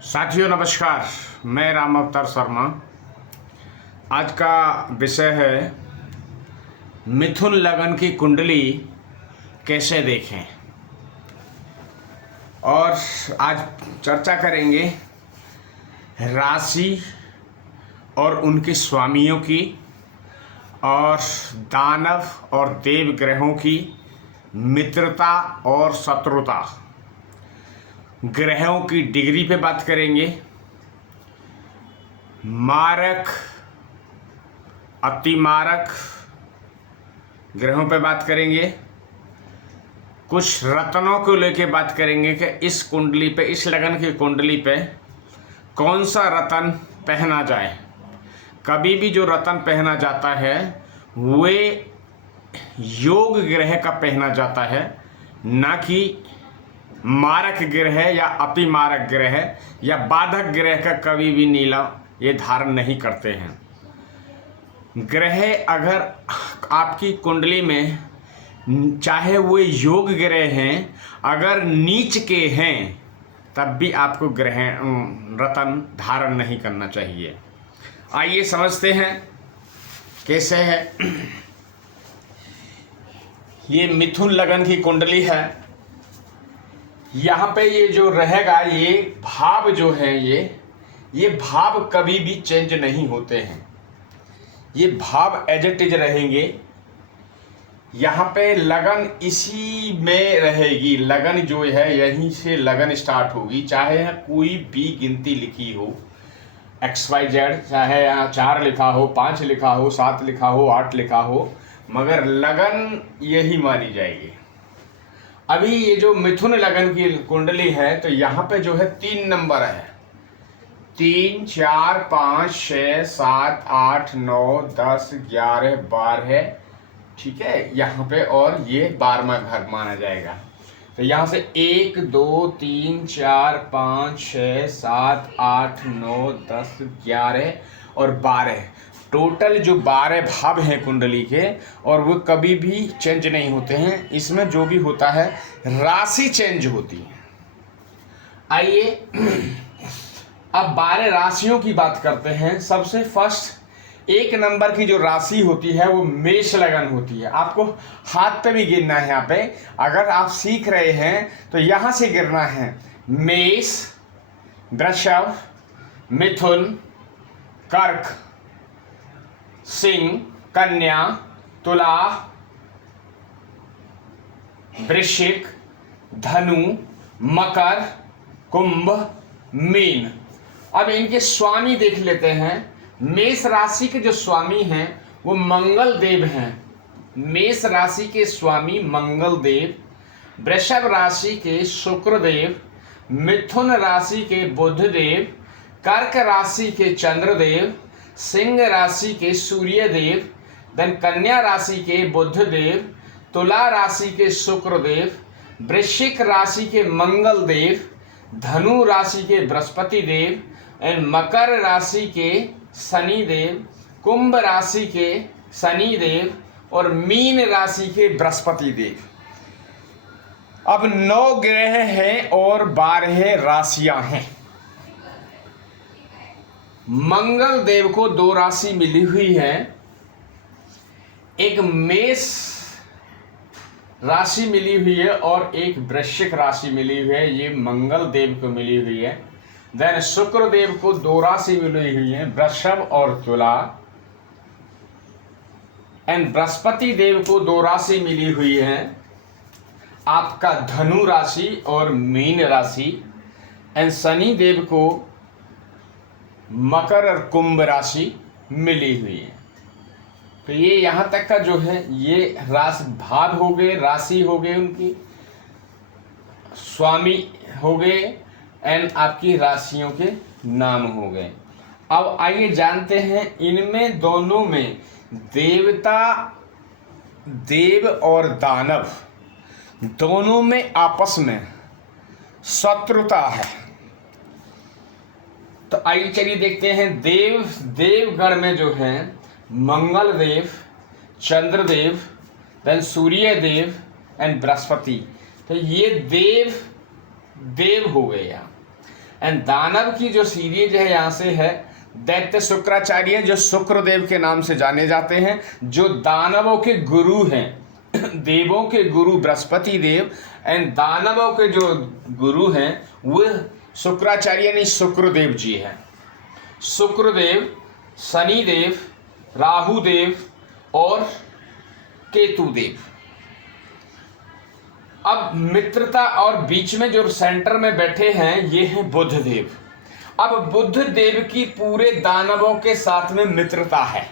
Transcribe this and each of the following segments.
साथियों नमस्कार, मैं राम अवतार शर्मा। आज का विषय है मिथुन लगन की कुंडली कैसे देखें। और आज चर्चा करेंगे राशि और उनके स्वामियों की और दानव और देव ग्रहों की मित्रता और शत्रुता, ग्रहों की डिग्री पे बात करेंगे, मारक अतिमारक ग्रहों पे बात करेंगे, कुछ रत्नों को लेके बात करेंगे कि इस कुंडली पे, इस लगन की कुंडली पे कौन सा रत्न पहना जाए। कभी भी जो रत्न पहना जाता है वे योग ग्रह का पहना जाता है, ना कि मारक ग्रह या अति मारक ग्रह या बाधक ग्रह का कभी भी नीला ये धारण नहीं करते हैं। ग्रह अगर आपकी कुंडली में चाहे वो योग ग्रह हैं, अगर नीच के हैं तब भी आपको ग्रह रत्न धारण नहीं करना चाहिए। आइए समझते हैं कैसे है। ये मिथुन लगन की कुंडली है। यहाँ पे ये जो रहेगा, ये भाव जो है, ये भाव कभी भी चेंज नहीं होते हैं। ये भाव एज इट इज रहेंगे। यहाँ पे लगन इसी में रहेगी। लगन जो है यहीं से लगन स्टार्ट होगी, चाहे कोई भी गिनती लिखी हो, XYZ, चाहे यहाँ 4 लिखा हो, 5 लिखा हो, 7 लिखा हो, 8 लिखा हो, मगर लगन यही मानी जाएगी। अभी ये जो मिथुन लगन की कुंडली है तो यहाँ पे जो है 3 नंबर है, 3, 4, 5, 6, 7, 8, 9, 10, 11, 12, ठीक है यहाँ पे, और ये 12वां घर माना जाएगा। तो यहाँ से 1, 2, 3, 4, 5, 6, 7, 8, 9, 10, 11 और 12, टोटल जो 12 भाव हैं कुंडली के, और वो कभी भी चेंज नहीं होते हैं। इसमें जो भी होता है राशि चेंज होती है। आइए अब 12 राशियों की बात करते हैं। सबसे फर्स्ट 1 नंबर की जो राशि होती है वो मेष लगन होती है। आपको हाथ पे भी गिरना है। यहाँ पे अगर आप सीख रहे हैं तो यहाँ से गिरना है। मेष, वृषभ, मिथुन, कर्क, सिंह, कन्या, तुला, वृश्चिक, धनु, मकर, कुंभ, मीन। अब इनके स्वामी देख लेते हैं। मेष राशि के जो स्वामी हैं वो मंगल देव हैं। मेष राशि के स्वामी मंगल देव, वृषभ राशि के शुक्र देव, मिथुन राशि के बुध देव, कर्क राशि के चंद्र देव, सिंह राशि के सूर्य देव, देन कन्या राशि के बुध देव, तुला राशि के शुक्र देव, वृश्चिक राशि के मंगल देव, धनु राशि के बृहस्पति देव एंड मकर राशि के शनि देव, कुंभ राशि के शनि देव और मीन राशि के बृहस्पति देव। अब 9 ग्रह हैं और 12 राशियां हैं। मंगल देव को 2 राशि मिली हुई है। एक मेष राशि मिली हुई है और एक वृश्चिक राशि मिली हुई है। ये मंगल देव को मिली हुई है। देन शुक्र देव को 2 राशि मिली हुई है, वृषभ और तुला। एंड बृहस्पति देव को 2 राशि मिली हुई है, आपका धनु राशि और मीन राशि। एंड शनि देव को मकर और कुंभ राशि मिली हुई है। तो ये यहाँ तक का जो है ये राशि भाव हो गए, राशि हो गए, उनकी स्वामी हो गए एंड आपकी राशियों के नाम हो गए। अब आइए जानते हैं इनमें दोनों में देवता, देव और दानव दोनों में आपस में शत्रुता है। तो आइए चलिए देखते हैं। देवगण में जो है मंगल देव, चंद्र देव, देन सूर्य देव एंड बृहस्पति। तो ये देव हो गए यहाँ। एंड दानव की जो सीरीज है यहाँ से है दैत्य शुक्राचार्य, जो शुक्रदेव के नाम से जाने जाते हैं, जो दानवों के गुरु हैं। देवों के गुरु बृहस्पति देव एंड दानवों के जो गुरु हैं वो शुक्राचार्य यानी शुक्रदेव जी हैं। शुक्रदेव, शनिदेव, राहुदेव और केतुदेव। अब मित्रता और बीच में जो सेंटर में बैठे हैं ये हैं बुधदेव। अब बुधदेव की पूरे दानवों के साथ में मित्रता है।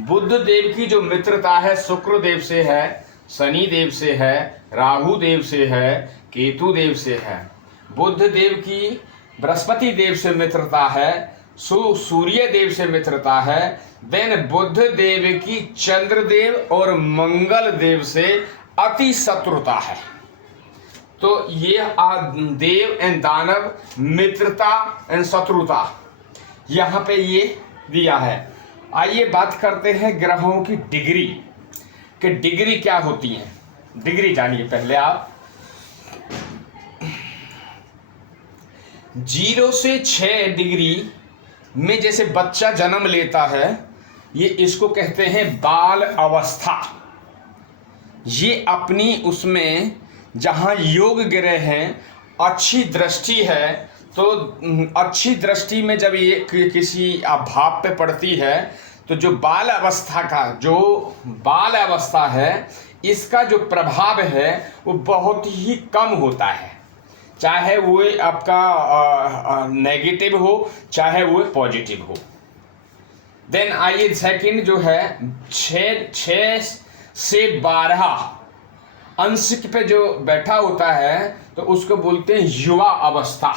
बुधदेव की जो मित्रता है शुक्रदेव से है, शनिदेव से है, राहुदेव से है, केतुदेव से है। बुधदेव की बृहस्पति देव से मित्रता है, सूर्य देव से मित्रता है। देन बुधदेव की चंद्रदेव और मंगल देव से अति शत्रुता है। तो ये देव एंड दानव मित्रता एंड शत्रुता यहाँ पे ये दिया है। आइए बात करते हैं ग्रहों की डिग्री कि डिग्री क्या होती है। डिग्री जानिए पहले आप। 0 से 6 डिग्री में जैसे बच्चा जन्म लेता है, ये इसको कहते हैं बाल अवस्था। ये अपनी उसमें जहाँ योग ग्रह हैं, अच्छी दृष्टि है, तो अच्छी दृष्टि में जब ये किसी भाव पे पड़ती है तो जो बाल अवस्था है इसका जो प्रभाव है वो बहुत ही कम होता है, चाहे वो आपका नेगेटिव हो चाहे वो पॉजिटिव हो। देन आइए सेकंड जो है 6 से 12 अंश पे जो बैठा होता है तो उसको बोलते हैं युवा अवस्था।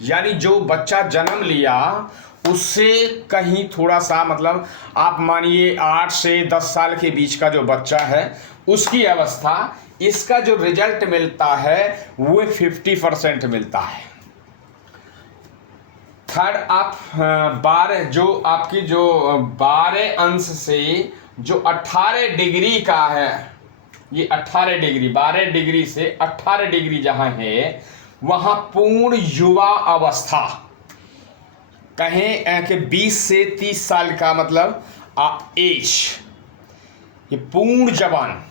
यानी जो बच्चा जन्म लिया उससे कहीं थोड़ा सा मतलब आप मानिए 8 से 10 साल के बीच का जो बच्चा है उसकी अवस्था, इसका जो रिजल्ट मिलता है वो 50% मिलता है। थर्ड आप 12 जो आपकी जो 12 अंश से जो 18 डिग्री का है, ये 18 डिग्री 12 डिग्री से 18 डिग्री जहां है वहां पूर्ण युवा अवस्था, कहें कि 20 से 30 साल का मतलब एज, ये पूर्ण जवान।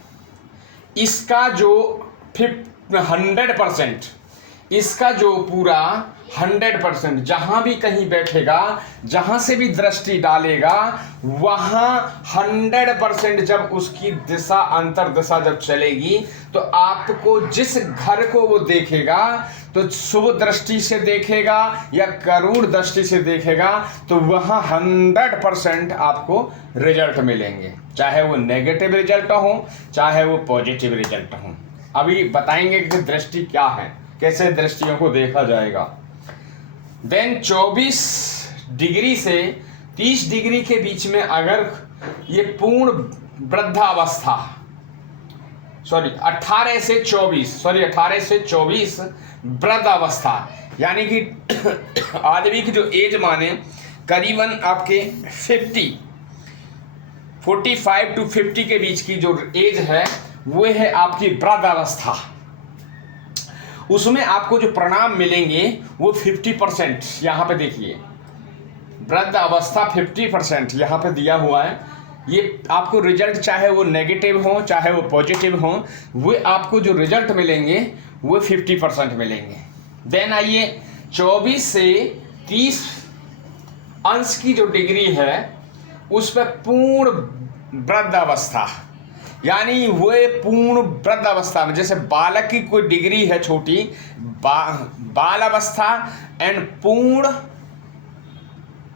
इसका जो 100%, इसका जो पूरा 100% जहां भी कहीं बैठेगा, जहां से भी दृष्टि डालेगा वहां 100% जब उसकी दिशा अंतर दिशा जब चलेगी तो आपको जिस घर को वो देखेगा तो शुभ दृष्टि से देखेगा या करुण दृष्टि से देखेगा तो वहां 100% आपको रिजल्ट मिलेंगे, चाहे वो नेगेटिव रिजल्ट हो चाहे वो पॉजिटिव रिजल्ट हो। अभी बताएंगे कि दृष्टि क्या है, कैसे दृष्टियों को देखा जाएगा। देन 24 डिग्री से 30 डिग्री के बीच में अगर ये पूर्ण वृद्धावस्था 18 से 24 वृद्धावस्था, यानी कि आदमी की जो एज माने करीबन आपके 45 to 50 के बीच की जो एज है वो है आपकी वृद्धावस्था। उसमें आपको जो परिणाम मिलेंगे वो 50%, यहाँ पे देखिए वृद्ध अवस्था 50% यहाँ पे दिया हुआ है। ये आपको रिजल्ट चाहे वो नेगेटिव हो चाहे वो पॉजिटिव हो, वो आपको जो रिजल्ट मिलेंगे वो 50% मिलेंगे। देन आइए 24 से 30 अंश की जो डिग्री है उस पर पूर्ण वृद्ध अवस्था, यानी वो पूर्ण वृद्ध अवस्था में जैसे बालक की कोई डिग्री है छोटी बाल अवस्था एंड पूर्ण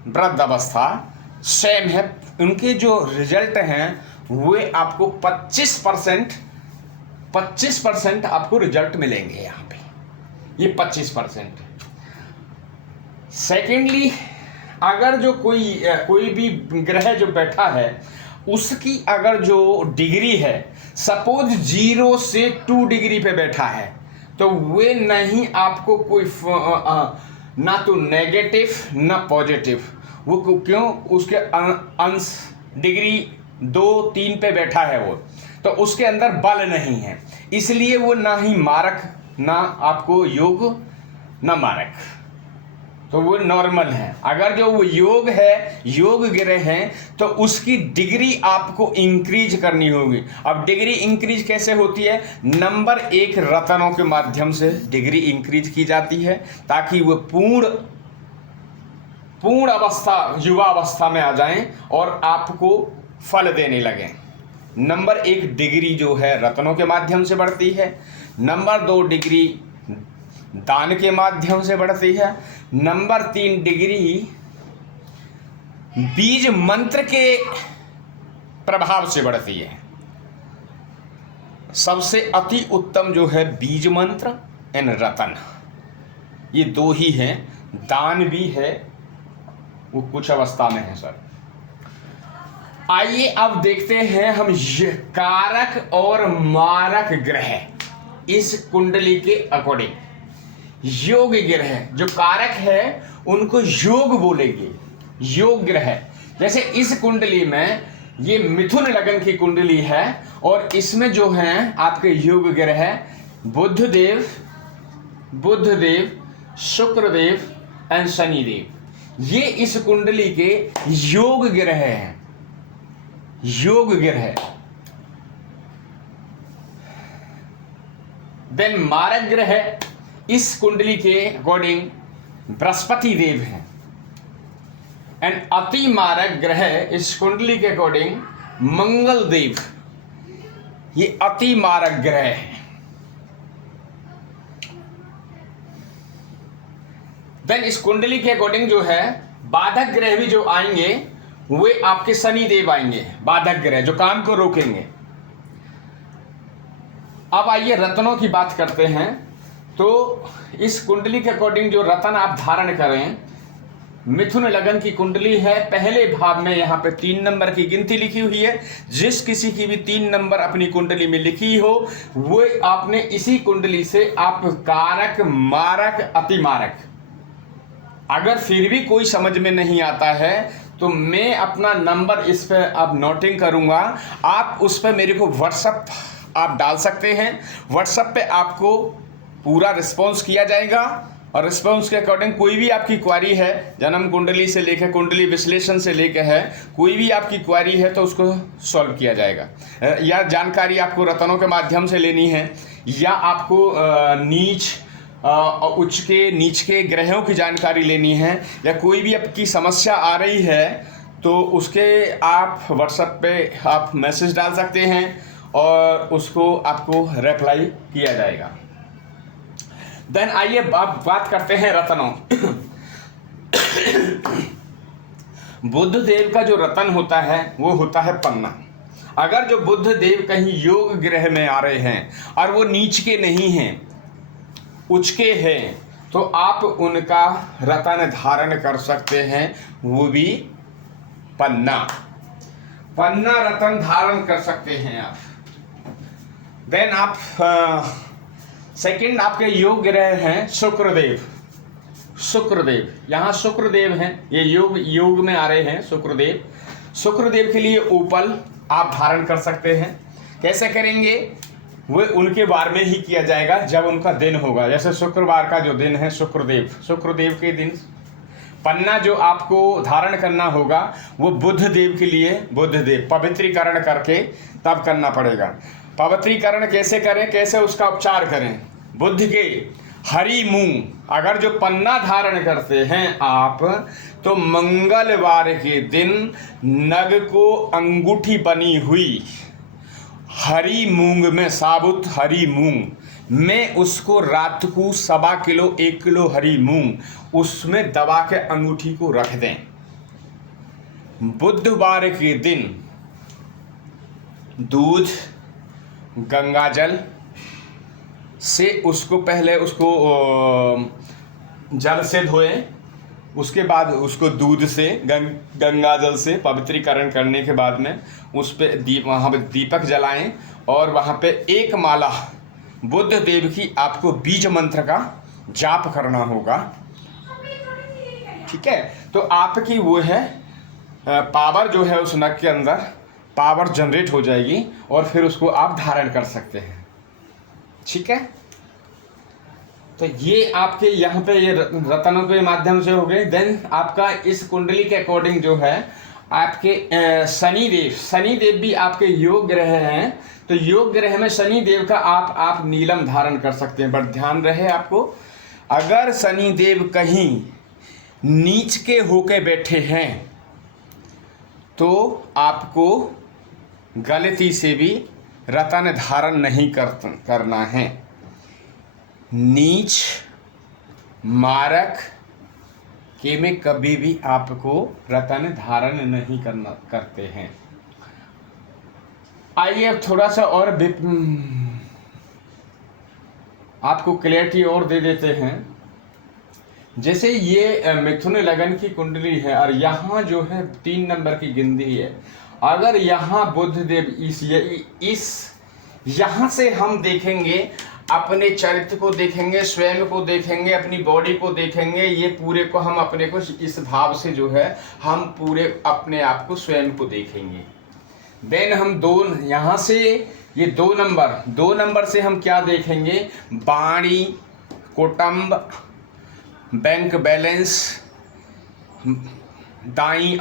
वृद्ध अवस्था सेम है। उनके जो रिजल्ट हैं वो आपको 25% आपको रिजल्ट मिलेंगे यहाँ पे, ये 25%। सेकेंडली अगर जो कोई भी ग्रह जो बैठा है उसकी अगर जो डिग्री है सपोज 0 से 2 डिग्री पे बैठा है तो वे नहीं आपको कोई ना तो नेगेटिव ना पॉजिटिव, वो क्यों उसके अंश डिग्री 2-3 पे बैठा है वो, तो उसके अंदर बल नहीं है, इसलिए वो ना ही मारक ना आपको योग न मारक, तो वो नॉर्मल है। अगर जो वो योग है, योग ग्रह है, तो उसकी डिग्री आपको इंक्रीज करनी होगी। अब डिग्री इंक्रीज कैसे होती है? नंबर 1 रत्नों के माध्यम से डिग्री इंक्रीज की जाती है, ताकि वो पूर्ण अवस्था, युवा अवस्था में आ जाएं और आपको फल देने लगें। नंबर 1 डिग्री जो है रत्नों के माध्यम से बढ़ती है। नंबर 2 डिग्री दान के माध्यम से बढ़ती है। नंबर 3 डिग्री बीज मंत्र के प्रभाव से बढ़ती है। सबसे अति उत्तम जो है बीज मंत्र एंड रतन, ये 2 ही हैं। दान भी है, वो कुछ अवस्था में है सर। आइए अब देखते हैं हम कारक और मारक ग्रह इस कुंडली के अकॉर्डिंग। योग ग्रह जो कारक है उनको योग बोलेंगे, योग ग्रह। जैसे इस कुंडली में ये मिथुन लगन की कुंडली है और इसमें जो है आपके योग ग्रह बुधदेव, शुक्रदेव एंड शनिदेव, ये इस कुंडली के योग ग्रह हैं, योग ग्रह। देन मारक ग्रह इस कुंडली के अकॉर्डिंग बृहस्पति देव हैं एंड अति मारक ग्रह इस कुंडली के अकॉर्डिंग मंगल देव, ये अति मारक ग्रह है। देन इस कुंडली के अकॉर्डिंग जो है बाधक ग्रह भी जो आएंगे वे आपके शनि देव आएंगे, बाधक ग्रह जो काम को रोकेंगे। अब आइए रत्नों की बात करते हैं। तो इस कुंडली के अकॉर्डिंग जो रत्न आप धारण करें, मिथुन लगन की कुंडली है, पहले भाव में यहाँ पे 3 नंबर की गिनती लिखी हुई है। जिस किसी की भी 3 नंबर अपनी कुंडली में लिखी हो वो आपने इसी कुंडली से आप कारक, मारक, अतिमारक। अगर फिर भी कोई समझ में नहीं आता है तो मैं अपना नंबर इस पर आप नोटिंग करूंगा, आप उस पर मेरे को व्हाट्सएप आप डाल सकते हैं। व्हाट्सएप पे आपको पूरा रिस्पॉन्स किया जाएगा और रिस्पॉन्स के अकॉर्डिंग कोई भी आपकी क्वारी है, जन्म कुंडली से लेकर कुंडली विश्लेषण से लेकर है, कोई भी आपकी क्वारी है तो उसको सॉल्व किया जाएगा। या जानकारी आपको रत्नों के माध्यम से लेनी है, या आपको नीच उच्च के नीच के ग्रहों की जानकारी लेनी है, या कोई भी आपकी समस्या आ रही है तो उसके आप व्हाट्सएप पे आप मैसेज डाल सकते हैं और उसको आपको रिप्लाई किया जाएगा। देन आइए अब बात करते हैं रत्नों। बुध देव का जो रत्न होता है वो होता है पन्ना। अगर जो बुध देव कहीं योग ग्रह में आ रहे हैं और वो नीच के नहीं हैं, उच्च के हैं, तो आप उनका रत्न धारण कर सकते हैं, वो भी पन्ना। पन्ना रत्न धारण कर सकते हैं आप। देन आप सेकंड आपके योग ग्रह हैं शुक्रदेव। शुक्रदेव, यहाँ शुक्रदेव हैं, ये योग में आ रहे हैं शुक्रदेव। शुक्रदेव के लिए ओपल आप धारण कर सकते हैं। कैसे करेंगे वो उनके बार में ही किया जाएगा जब उनका दिन होगा। जैसे शुक्रवार का जो दिन है शुक्रदेव के दिन पन्ना जो आपको धारण करना होगा वो बुध देव के लिए, बुध देव पवित्रीकरण करके तब करना पड़ेगा। पवित्रीकरण कैसे करें, कैसे उसका उपचार करें? बुध के हरी मूंग, अगर जो पन्ना धारण करते हैं आप तो मंगलवार के दिन नग को अंगूठी बनी हुई हरी मूंग में, साबुत हरी मूंग में उसको रात को 1.25 किलो 1 किलो हरी मूंग उसमें दबा के अंगूठी को रख दें। बुधवार के दिन दूध, गंगाजल से उसको पहले उसको जल से धोएं, उसके बाद उसको दूध से गंगाजल से पवित्रीकरण करने के बाद में उस पे वहाँ पे दीपक जलाएं और वहाँ पे एक माला बुध देव की आपको बीज मंत्र का जाप करना होगा। ठीक है, तो आपकी वो है पावर जो है उस नग के अंदर पावर जनरेट हो जाएगी और फिर उसको आप धारण कर सकते हैं। ठीक है, तो ये आपके यहाँ पे ये रत्नों के माध्यम से हो गए। देन आपका इस कुंडली के अकॉर्डिंग जो है आपके शनि देव भी आपके योग ग्रह हैं। तो योग ग्रह में शनि देव का आप नीलम धारण कर सकते हैं। बट ध्यान रहे आपको, अगर शनि देव कहीं नीच के होके बैठे हैं तो आपको गलती से भी रत्न धारण नहीं करना है। नीच मारक के में कभी भी आपको रत्न धारण नहीं करते हैं। आइए अब थोड़ा सा और आपको क्लैरिटी और दे देते हैं। जैसे ये मिथुन लगन की कुंडली है और यहाँ जो है 3 नंबर की गिनती है। अगर यहाँ बुध देव इस यहाँ से हम देखेंगे, अपने चरित्र को देखेंगे, स्वयं को देखेंगे, अपनी बॉडी को देखेंगे, ये पूरे को हम अपने को इस भाव से जो है हम पूरे अपने आप को स्वयं को देखेंगे। देन हम यहाँ से ये 2 नंबर से हम क्या देखेंगे, वाणी, कुटुंब, बैंक बैलेंस, दाईं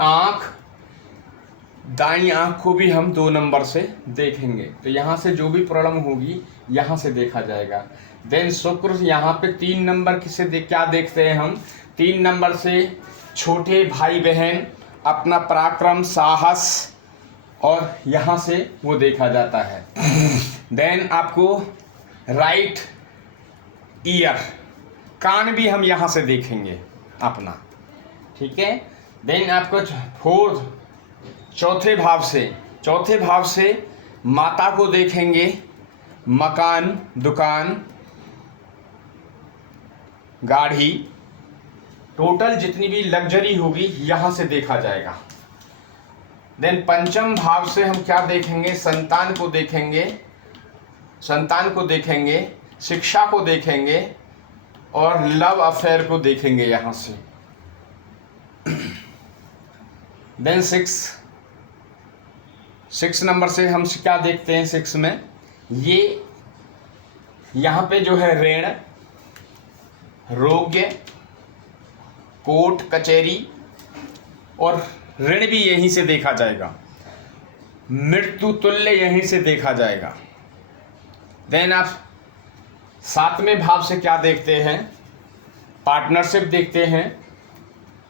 आँख को भी हम 2 नंबर से देखेंगे। तो यहाँ से जो भी प्रॉब्लम होगी यहाँ से देखा जाएगा। देन शुक्र यहाँ पे 3 नंबर क्या देखते हैं हम, 3 नंबर से छोटे भाई बहन, अपना पराक्रम, साहस, और यहाँ से वो देखा जाता है। देन आपको राइट ईयर, कान भी हम यहाँ से देखेंगे अपना, ठीक है। देन आपको चौथे भाव से माता को देखेंगे, मकान, दुकान, गाड़ी, टोटल जितनी भी लग्जरी होगी यहाँ से देखा जाएगा। देन पंचम भाव से हम क्या देखेंगे, संतान को देखेंगे, शिक्षा को देखेंगे और लव अफेयर को देखेंगे यहाँ से। देन 6 नंबर से हम क्या देखते हैं, 6 में ये यहाँ पे जो है ऋण, रोग्य, कोर्ट कचहरी, और ऋण भी यहीं से देखा जाएगा, मृत्यु तुल्य यहीं से देखा जाएगा। देन आप 7वें भाव से क्या देखते हैं, पार्टनरशिप देखते हैं।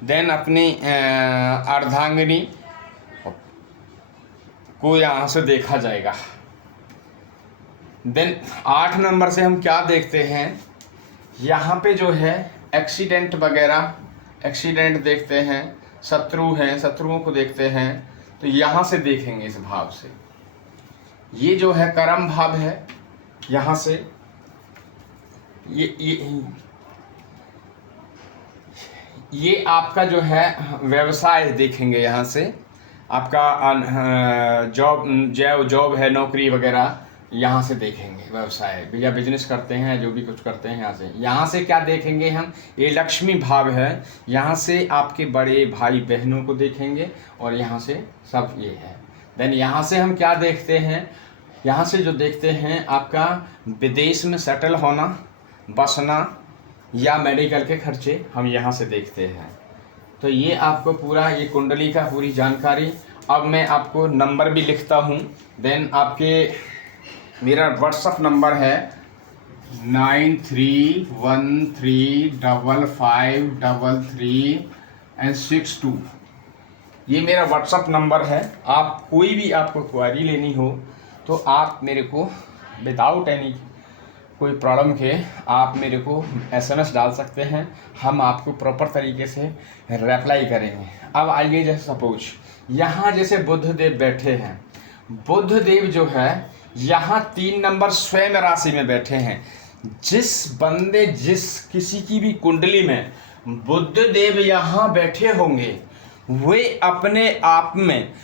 देन अपनी अर्धांगिनी को यहाँ से देखा जाएगा। देन 8 नंबर से हम क्या देखते हैं, यहाँ पे जो है एक्सीडेंट देखते हैं, शत्रुओं को देखते हैं। तो यहाँ से देखेंगे इस भाव से। ये जो है कर्म भाव है, यहाँ से ये आपका जो है व्यवसाय देखेंगे। यहाँ से आपका जॉब है, नौकरी वगैरह यहाँ से देखेंगे। व्यवसाय या बिजनेस करते हैं, जो भी कुछ करते हैं यहाँ से क्या देखेंगे हम, ये लक्ष्मी भाव है, यहाँ से आपके बड़े भाई बहनों को देखेंगे और यहाँ से सब ये है। देन यहाँ से हम क्या देखते हैं, यहाँ से जो देखते हैं आपका विदेश में सेटल होना, बसना या मेडिकल के खर्चे हम यहाँ से देखते हैं। तो ये आपको पूरा ये कुंडली का पूरी जानकारी। अब मैं आपको नंबर भी लिखता हूँ। देन आपके मेरा व्हाट्सअप नंबर है 9313553362। ये मेरा व्हाट्सअप नंबर है। आप कोई भी आपको क्वेरी लेनी हो तो आप मेरे को विदाउट एनी कोई प्रॉब्लम के आप मेरे को SMS डाल सकते हैं। हम आपको प्रॉपर तरीके से रिप्लाई करेंगे। अब आइए, जैसे सपोज यहाँ जैसे बुध देव बैठे हैं, बुध देव जो है यहाँ 3 नंबर स्वयं राशि में बैठे हैं। जिस किसी की भी कुंडली में बुध देव यहाँ बैठे होंगे, वे अपने आप में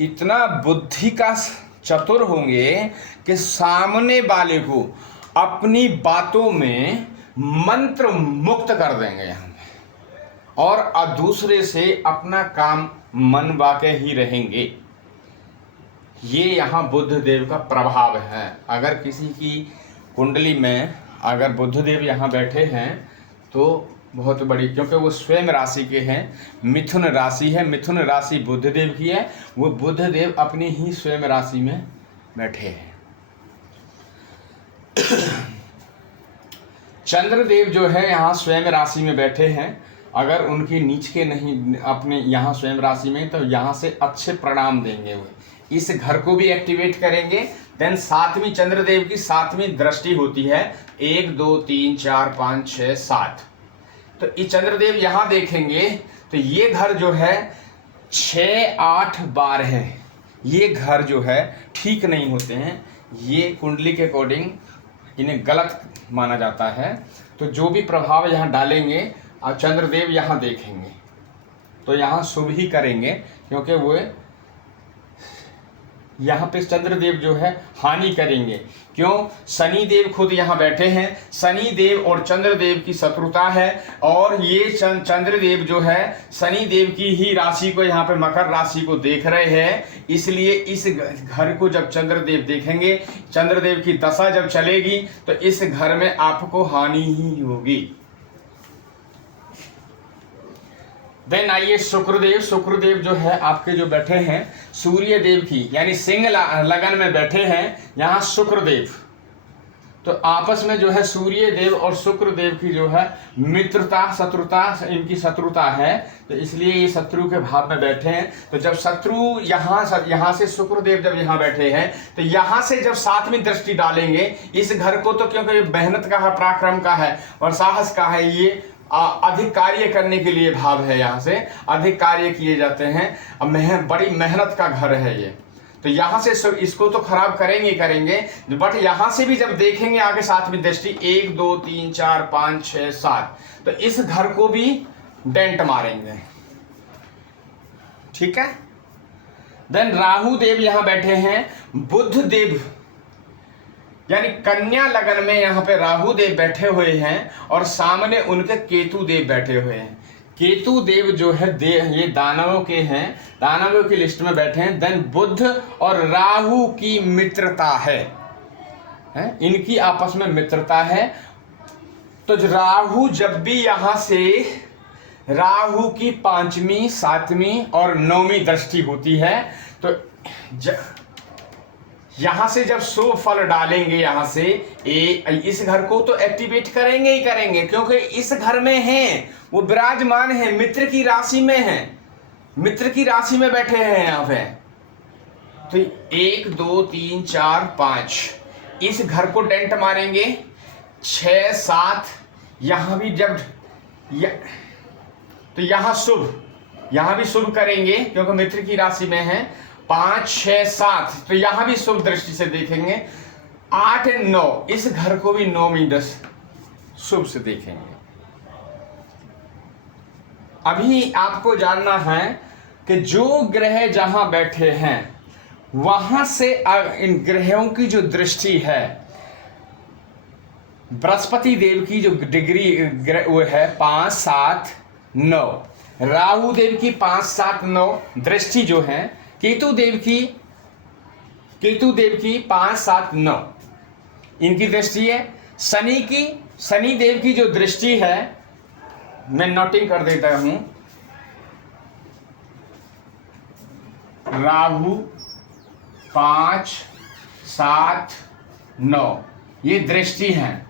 इतना बुद्धि का चतुर होंगे कि सामने वाले को अपनी बातों में मंत्र मुक्त कर देंगे यहाँ और दूसरे से अपना काम मनवा के ही रहेंगे। ये यहाँ बुध देव का प्रभाव है। अगर किसी की कुंडली में अगर बुधदेव यहाँ बैठे हैं तो बहुत बड़ी, क्योंकि वो स्वयं राशि के हैं, मिथुन राशि है, मिथुन राशि बुधदेव की है, वो बुधदेव अपनी ही स्वयं राशि में बैठे हैं। चंद्रदेव जो है यहाँ स्वयं राशि में बैठे हैं, अगर उनकी नीच के नहीं अपने यहाँ स्वयं राशि में, तो यहाँ से अच्छे परिणाम देंगे वो, इस घर को भी एक्टिवेट करेंगे। देन सातवीं चंद्रदेव की सातवीं दृष्टि होती है, 1 2 3 4 5 6 7, तो ये चंद्रदेव यहाँ देखेंगे तो ये घर जो है 6 8 12 है, ये घर जो है ठीक नहीं होते हैं, ये कुंडली के अकॉर्डिंग इन्हें गलत माना जाता है। तो जो भी प्रभाव यहाँ डालेंगे और चंद्रदेव यहाँ देखेंगे तो यहाँ शुभ ही करेंगे, क्योंकि वो यहाँ पे चंद्रदेव जो है हानि करेंगे। क्यों? शनि देव खुद यहाँ बैठे हैं, शनि देव और चंद्रदेव की शत्रुता है, और ये चंद्रदेव जो है शनि देव की ही राशि को, यहाँ पे मकर राशि को देख रहे हैं, इसलिए इस घर को जब चंद्रदेव देखेंगे, चंद्रदेव की दशा जब चलेगी तो इस घर में आपको हानि ही होगी। देन आइए शुक्रदेव, शुक्रदेव जो है आपके जो बैठे हैं सूर्य देव की यानी सिंह लगन में बैठे हैं यहाँ शुक्रदेव, तो आपस में जो है सूर्य देव और शुक्र देव की जो है मित्रता शत्रुता, इनकी शत्रुता है, तो इसलिए ये शत्रु के भाव में बैठे हैं। तो जब शत्रु यहाँ से शुक्र देव जब यहाँ बैठे हैं तो यहाँ से जब सातवीं दृष्टि डालेंगे इस घर को, तो क्योंकि मेहनत का है, पराक्रम का है और साहस का है, ये अधिक कार्य करने के लिए भाव है, यहाँ से अधिक कार्य किए जाते हैं, अब बड़ी मेहनत का घर है ये, तो यहाँ से इसको तो खराब करेंगे करेंगे, बट यहाँ से भी जब देखेंगे आगे सातवीं दृष्टि 1 2 3 4 5 6 7, तो इस घर को भी डेंट मारेंगे। ठीक है। देन राहु देव यहाँ बैठे हैं, बुध देव यानी कन्या लगन में यहाँ पे राहु देव बैठे हुए हैं और सामने उनके केतु देव बैठे हुए हैं। केतु देव जो है ये दानवों के हैं, दानवों की लिस्ट में बैठे हैं। देन बुध और राहु की मित्रता है, इनकी आपस में मित्रता है। तो राहु जब भी यहाँ से राहु की 5वीं 7वीं और 9वीं दृष्टि होती है, तो यहां से जब शुभ फल डालेंगे, यहां से इस घर को तो एक्टिवेट करेंगे ही करेंगे, क्योंकि इस घर में हैं, वो विराजमान है, मित्र की राशि में है, मित्र की राशि में बैठे हैं यहाँ पे। तो 1 2 3 4 5 इस घर को डेंट मारेंगे। 6 7 यहां भी जब तो यहां शुभ, यहां भी शुभ करेंगे क्योंकि मित्र की राशि में है। 5 6 7 तो यहां भी शुभ दृष्टि से देखेंगे। 8 9 इस घर को भी 9वीं दृष्टि शुभ से देखेंगे। अभी आपको जानना है कि जो ग्रह जहां बैठे हैं वहां से इन ग्रहों की जो दृष्टि है, बृहस्पति देव की जो डिग्री वो है 5 7 9, राहु देव की 5 7 9 दृष्टि जो है, केतु देव की 5 7 9 इनकी दृष्टि है। शनि देव की जो दृष्टि है, मैं नोटिंग कर देता हूं, राहु 5 7 9 ये दृष्टि है।